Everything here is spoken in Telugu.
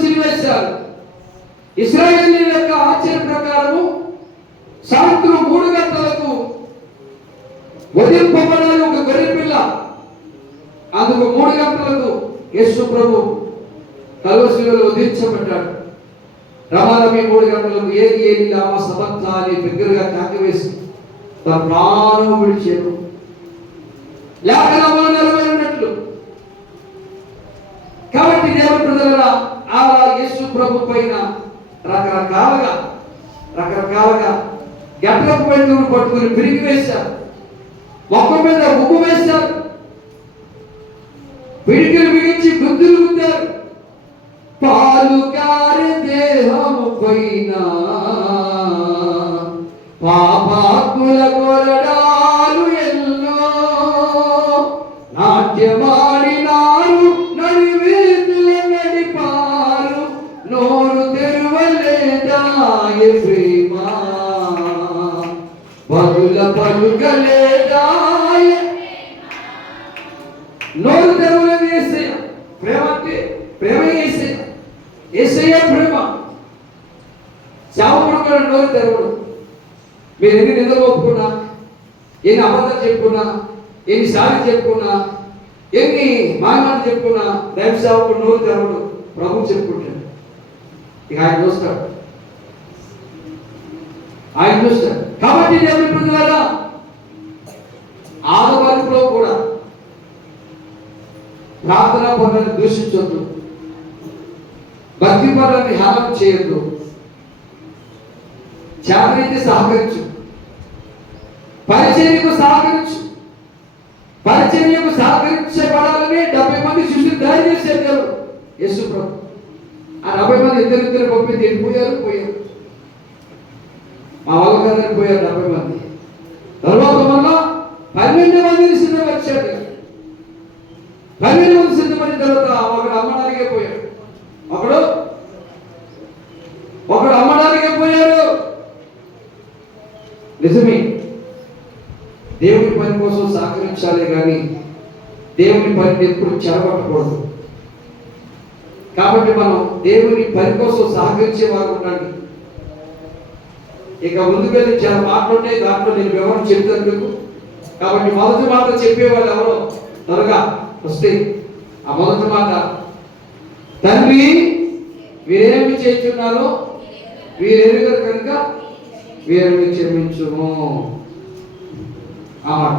సిలివేశారు ఇస్రాయేల్ యొక్క ఆశ్చర్య ప్రకారము సాయంత్రం మూడు గంటలకు వదిలింపబడాలి ఒక గొర్రె పిల్ల. అందుకు మూడు గంటలకు యేసు ప్రభు కలవశిలో వదిలించబడ్డాడు రమారమి మూడు గంటలకు ఏది ఏది లామ సమర్థ అని బిగ్గరగా కాకివేసి తన ప్రాణం విడిచాడు. లేఖనములు నెరవేరినట్లు కాబట్టి దేవుడు ప్రజలరా పైన రకరకాలుగా రకరకాలుగా గట్లకు పెట్టుకుని పట్టుకుని పిరిగి వేశారు. మొక్క మీద ఉప్పు వేశారు. పిడికిలు బిగించి గుద్దులు గుద్దారు. పాలు కారే దేహము పైన ప్రేమ. బదుల పలుకలేదాయ నోరు తెరవలేదు ఏసయ్య. ప్రేమ అంటే ప్రేమ ఏసయ్య? ఏసయ్య ప్రేమ. చావుడు కూడా నోరు తెరవడు. మీరు ఎన్ని నిద్ర ఒప్పుకున్నా ఎన్ని అబద్ధాలు చెప్పుకున్నా ఎన్ని సార్లు చెప్పుకున్నా ఎన్ని మాయమాటలు చెప్పుకున్నా దైవ సేవకుడు నోరు తెరవడు. ప్రభు చెప్పుకుంటాడు. ఇక ఆయన చూస్తాడు ఆయన చూస్తారు. కాబట్టి దేవుని కదా ఆడవారిలో కూడా ప్రార్థన పనులను దూషించొద్దు. భక్తి పనులను హేళన చేయొద్దు. చేతనైతే సహకరించు. పరిచర్యకు సహకరించు. పరిచర్యకు సహకరించబడాలని డెబ్బై మంది శిష్యులు ధైర్యం చేశారు దేవుడు. యేసు ప్రభు ఆ డెబ్బై మంది ఇద్దరు ఇద్దరు పంపించి వెళ్ళిపోయారు పోయారు. మా వాళ్ళ కదని పోయారు డెబ్బై మంది. తర్వాత మళ్ళా పన్నెండు మందిని సిద్ధపరిచాడు పన్నెండు మంది సిద్ధపడిన తర్వాత ఒకడు అమ్మడానికే పోయాడు. ఒకడు? ఒకడు అమ్మడానికే పోయాడు. నిజమే. దేవుని పని కోసం సహకరించాలి కానీ దేవుని పనిని ఎప్పుడు చెరపట్టకూడదు కాబట్టి మనం దేవుని పని కోసం సహకరించే వారు ఉండండి. ఇక ముందుకెళ్ళి చాలా మాటలుంటే దాంట్లో నేను వివరణ చెప్తాను మీకు. కాబట్టి మొదటి మాట చెప్పేవాళ్ళు ఎవరో? త్వరగా వస్తే ఆ మొదటి మాట తండ్రి వీరేమి చేస్తున్నారో వీరెరుగరు కనుక వీరిని క్షమించుము. ఆ మాట.